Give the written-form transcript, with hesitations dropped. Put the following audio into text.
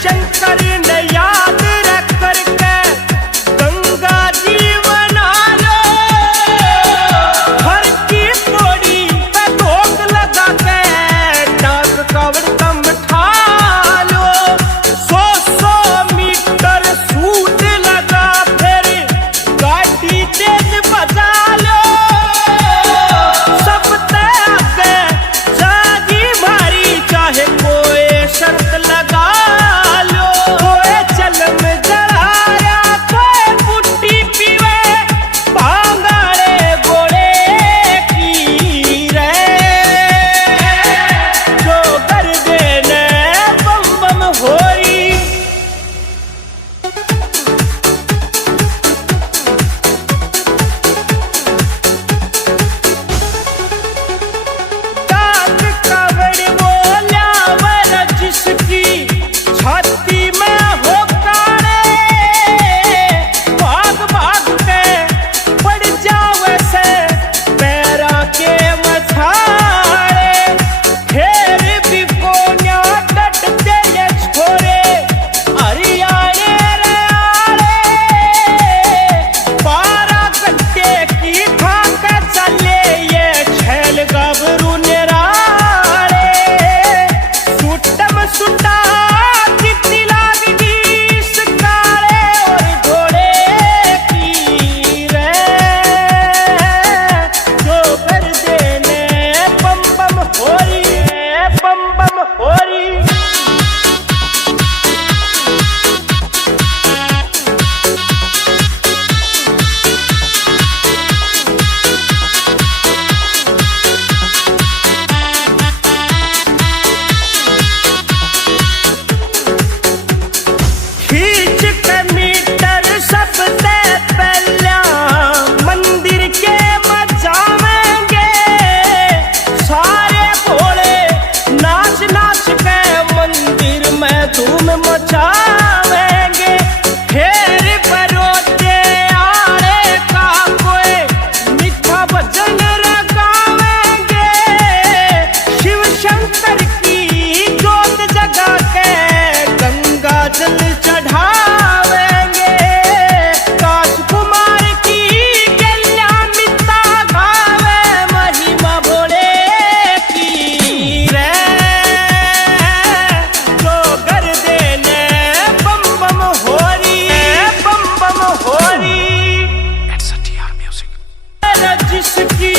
शंकर ने याद रख करके गंगा जी बना लो, हर की पौड़ी पे धोख लगा के डाक कावड़ कम ठा लो। 100 मीटर सूट लगा फिर गाड़ी तेज बजा लो, सब तय के जागी मारी चाहे कोई शर्त लगा लो। कोई चलम जलाया कोई बुट्टी पीवे भांगाड़े गोड़े की रे, जो कर देने बम बम होरी। डाक कावड़ वो ल्यावर जिसकी छाती में हो काने, भाग भाग के पड़ जावे से पैरा के मछाड़े, फिर भी कोन्या डटते ये छोरे हरियाणे रे आले। 12 घंटे की खाक चले ये छैल गबरू निराले, सुटम सुटा कितनी लागगी सकारे और घोड़े की रे, जो कर देने बम बम होरी, बम बम होरी। खींच के मीटर सबसे पहला मंदिर के मचावेंगे, सारे भोले नाच नाच के मंदिर में धूम मचावेंगे। फिर बरोते आड़े का कोई मीठा भजन लगावेंगे, शिव शंकर की जोत जगा के गंगा जल चढ़ावेंगे। काश कुमार की कल्याणिता गावे महिमा भोले की रे, जो कर देने बम बम होरी, बम बम होरी। जिसकी